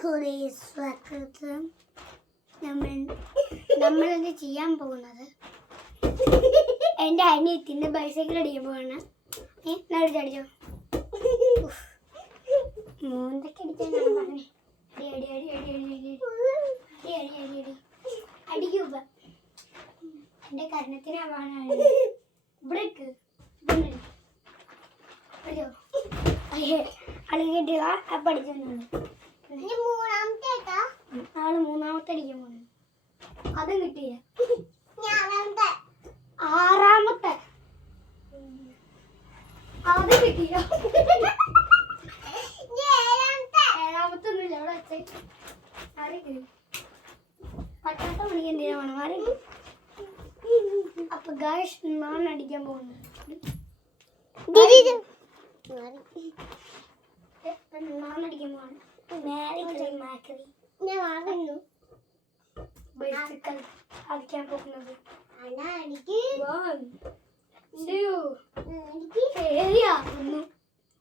സ്വാഗതം. നമ്മളിത് ചെയ്യാൻ പോകുന്നത് എൻ്റെ അനിയത്തിൻ്റെ ബൈസൈക്കിൾ അടിക്കാൻ പോവാണ്. അടിച്ചോ മൂന്നൊക്കെ അടിക്കാനാണ് പറഞ്ഞേ. അടി അടി അടി അടി അടി അടി അടി അടി അടി അടി അടിക്കൂപ്പ എൻ്റെ കരണത്തിനാവാണ്. ഇവിടെ അടിയോ അടിക്കിട്ടില്ല. അപ്പം അടിച്ചോണ്ട് ആള് മൂന്നാമത്തെ അടിക്കാൻ പോണു. അതും കിട്ടിയില്ല. ആറാമത്തെ അത് കിട്ടിയില്ല. ഏഴാമത്തെ ഒന്നുമില്ല. അവിടെ വെച്ചേ ആരെങ്കിലും പട്ടാത്ത മണിക്ക് എന്തിനാ വേണം ആരെങ്കിലും. അപ്പൊ ഗായ്സ് ഞാൻ അടിക്കാൻ പോകുന്നു. ഞാൻ അടിക്കാൻ പോവാണ്. ഞാൻ വാങ്ങുന്നു ബൈസിക്കിൾ അടിക്കാൻ പോകുന്നത്.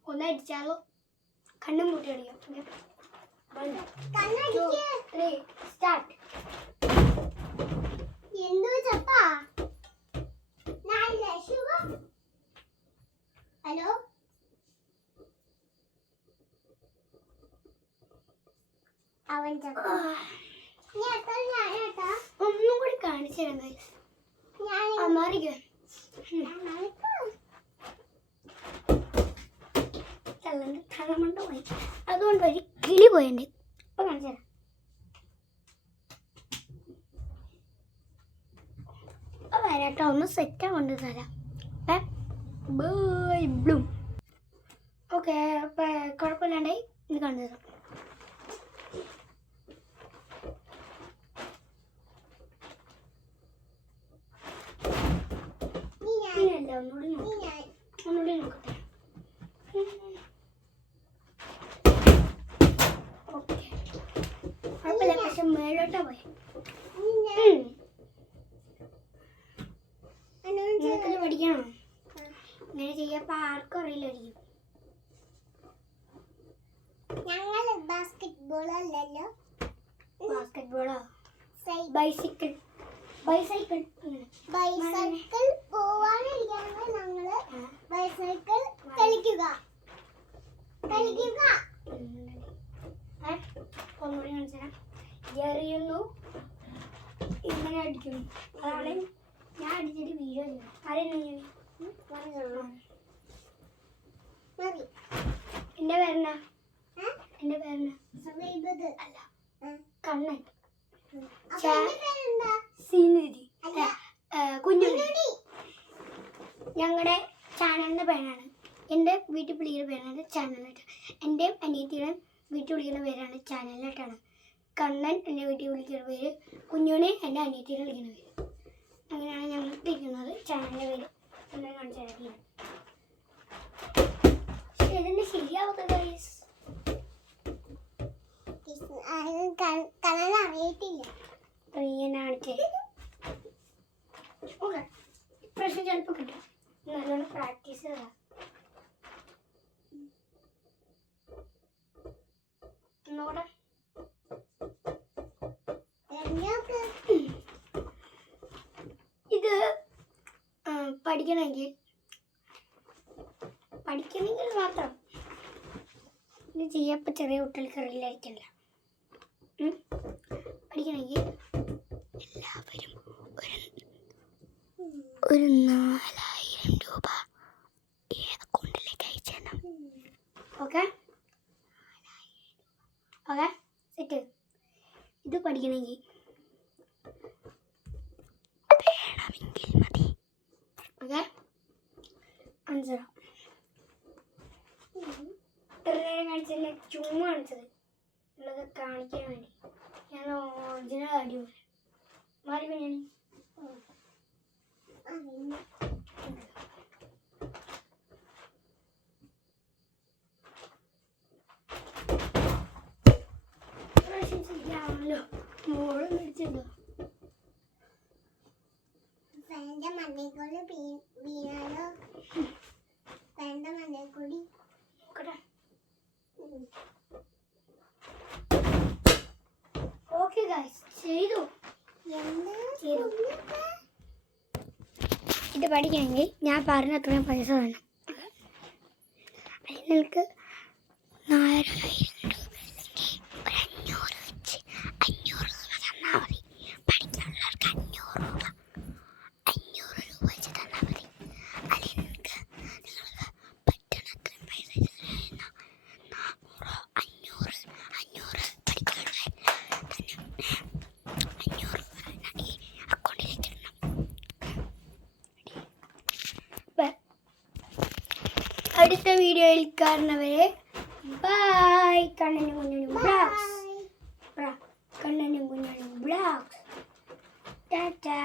ഒന്ന് അടിച്ചാലോ? കണ്ണും പൂട്ടി അടിക്കാം. സ്റ്റാർട്ട്. ഹലോ ഒന്നും കൂടി കാണിച്ചു തരാം. തലമണ്ട പോയി, അതുകൊണ്ട് ഒരു കിളി പോയിണ്ട്. ഇപ്പൊ കാണിച്ചു തരാം. ഇപ്പൊ വരാട്ടോ, ഒന്ന് സെറ്റ് കൊണ്ട് തരാം. ബ്ലൂ. ഓക്കെ, അപ്പൊ കുഴപ്പമില്ലാണ്ടായി. ഇത് കാണിച്ചു തരാം. ഒന്നുകൂടി നോക്കട്ടെ. ഓക്കെ കുഴപ്പമില്ല. പക്ഷെ മേലോട്ടാ പോയി. നിനക്കത് പഠിക്കണോ? ഇങ്ങനെ ചെയ്യപ്പോ ആർക്കും അറിയില്ലായിരിക്കും. ബാസ്കറ്റ്ബോളോ ബൈസൈക്കിൾ പോവാനിരിക്കുകയാണെങ്കിൽ ഞങ്ങള് ബൈസൈക്കിൾ കളിക്കുക. ഒന്നുകൂടി കാണിച്ചുതരാം. എറിയുന്നു, ഇങ്ങനെ അടിക്കുന്നു. അതാണ് ഞാൻ അടിച്ചിട്ട് വീഡിയോ ചെയ്യുന്നത്. ആരെന്നെ എന്റെ പേരെന്നാ? എന്റെ പേരെന്നാ? അല്ല, കണ്ണൻ. കുഞ്ഞുണ്ണി ഞങ്ങളുടെ ചാനലിന്റെ പേരാണ്. എൻ്റെ വീട്ടിൽ വിളിക്കുന്ന പേരാണ് ചാനലിനായിട്ട്. എൻ്റെ അനിയത്തിയുടെ വീട്ടിൽ വിളിക്കുന്ന പേരാണ് ചാനലിനായിട്ടാണ്. കണ്ണൻ എൻ്റെ വീട്ടിൽ വിളിക്കുന്ന പേര്, കുഞ്ഞുണ്ണി എൻ്റെ അനിയത്തിനെ വിളിക്കുന്ന പേര്. അങ്ങനെയാണ് ഞങ്ങൾ ഇരിക്കുന്നത്. ചാനലിൻ്റെ പേര് എന്നെ കാണിച്ചു തരാം. പക്ഷെ ഇതിൻ്റെ ശരിയാവുന്നത് അറിയത്തില്ല. ഓക്കെ, പ്രശ്നം ചിലപ്പോൾ കിട്ടും. നല്ലോണം പ്രാക്ടീസ് ചെയ്താൽ. ഇത് പഠിക്കണമെങ്കിൽ മാത്രം ഇത് ചെയ്യപ്പോൾ ചെറിയ കുട്ടികൾക്ക് അറിയില്ലായിരിക്കില്ല. പഠിക്കണമെങ്കിൽ എല്ലാവരും ഒരു 4000 രൂപ ഈ അക്കൗണ്ടിലേക്ക് അയച്ചു തരണം. Okay okay set. ഇത് പഠിക്കണമെങ്കിൽ വേണമെങ്കിൽ മതി. ഓക്കെ ആൻസർ ഇത്ര നേരം കാണിച്ചല്ലേ, ചുമ്മാ കാണിച്ചത് ഉള്ളത് കാണിക്കാൻ വേണ്ടി. ഞാൻ ഒറിജിനൽ അടിപൊളി മാറി ഞാൻ ശരിയാണല്ലോ. മോള് മേടിച്ചല്ലോ. മണ്ണേക്കൂടി വീണാലോ? വേണ്ട, മണ്ണേക്കൂടി നോക്കട്ടെ. ഗൈസ് ചെയ്തു. ഇത് പഠിക്കണമെങ്കിൽ ഞാൻ പറഞ്ഞ അത്രയും പൈസ വേണം. അതിന് നിങ്ങൾക്ക് 4000 രൂപ അല്ലെങ്കിൽ 500 വെച്ച് 500 രൂപ തന്നാൽ മതി. പഠിക്കാനുള്ളവർക്ക് 500 രൂപ വെച്ച് തന്നാൽ മതി. അല്ലെങ്കിൽ നിങ്ങൾക്ക് പറ്റണ അത്രയും പൈസ 400 500 പഠിക്കാനുള്ള തന്നെ 500 ഈ അക്കൗണ്ടിലേക്ക് ഇടണം. അടുത്ത വീഡിയോയിൽ കാണുന്നവരെ ബൈ. കണ്ണനും കുഞ്ഞനും ബ്ലോഗ്സ് ടാറ്റാ.